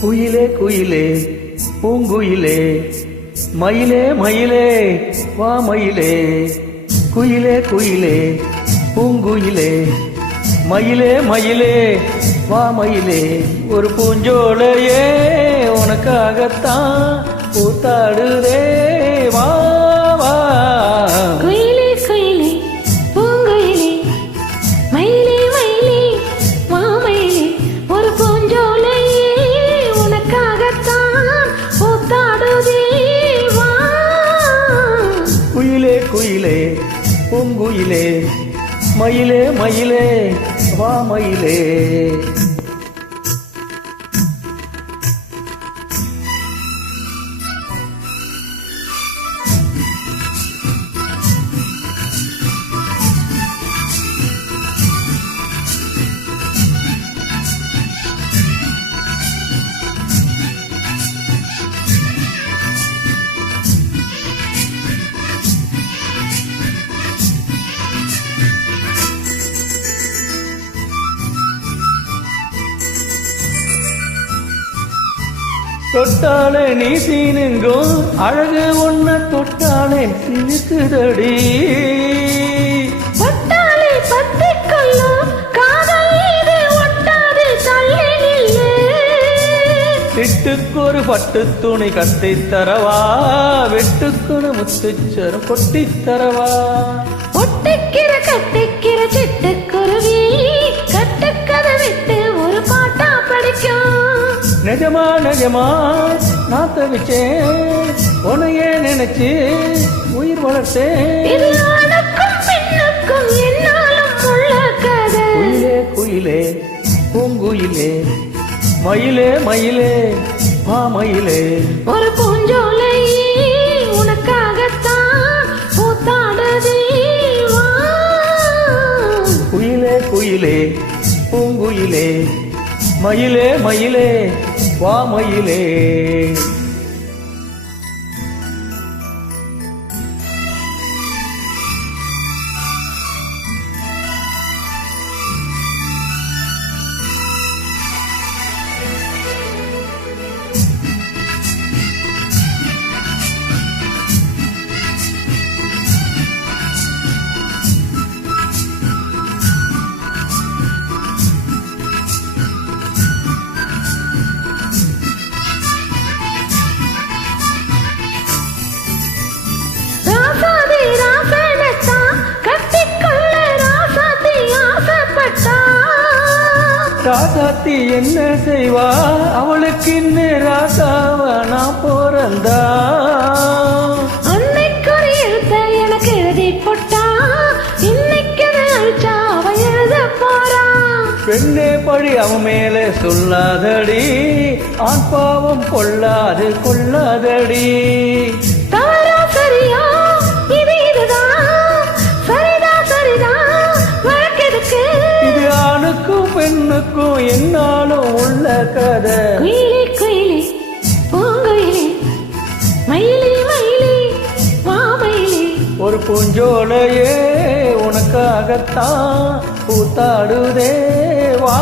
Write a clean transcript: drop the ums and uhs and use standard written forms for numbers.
குயிலே குயிலே பூங்குயிலே மயிலே மயிலே வா மயிலே குயிலே குயிலே பூங்குயிலே மயிலே மயிலே வா மயிலே ஒரு பூஞ்சோலையே உனக்காகத்தான் கூத்தாடுதே வா வா குயிலே குயிலே பூங்குயிலே மயிலே மயிலே வா மயிலே ஒரு பூஞ்சோலையே உனக்காகத்தான் கூத்தாடுதே வா குயிலே குயிலே பூங்குயிலே மயிலே மயிலே வா மயிலே தொட்டாலே நீ சீனுங்கும் அழகு ஒன்ன தொட்டாலே சிரிக்குதடி ஒட்டாலே பத்திக் கொள்ளும் காதல் இது ஒட்டாது தள்ளி நில்லு சிட்டுக்கொரு பட்டு துணி கட்டித் தரவா வெட்டுக்கொரு முத்துச்சரம் கொட்டித் தரவா ஒட்டிக்கிற கட்டிக்கிற சிட்டுக்குருவி கட்டுக்கதை விட்டு ஒரு பாட்டா படிக்கும் நிஜமா நிஜமா நான் தவிச்சேன் உனையே நினைச்சு உயிர் வளர்த்தேன் இது ஆணுக்கும் பெண்ணுக்கும் என்னாலும் உள்ள கதை குயிலே குயிலே பூங்குயிலே மயிலே மயிலே வா மயிலே ஒரு பூஞ்சோலையே உனக்காகத்தான் கூத்தாடுதே வா குயிலே குயிலே பூங்குயிலே மயிலே மயிலே வா மயிலே ராசாத்தி என்ன செய்வா அவளுக்கு இன்னும் ராசாவ நான் பிறந்தா அன்னைக்கு ஒரு எழுத்த எனக்கு எழுதி போட்டா இன்னைக்கு அழிச்சா அவ எழுத போறா பெண்ணே பழி அவன் மேலே சொல்லாதடி ஆண் பாவம் கொள்ளாது கொள்ளாதடி தவறா சரியா இது இதுதான் சரிதா சரிதா வழக்கெதுக்கு இது ஆணுக்கும் பெண்ணுக்கும் என்னாலும் உள்ள கதை குயிலே குயிலே பூங்குயிலே மயிலே மயிலே வா மயிலே ஒரு பூஞ்சோலையே உனக்காகத்தான் கூத்தாடுதே வா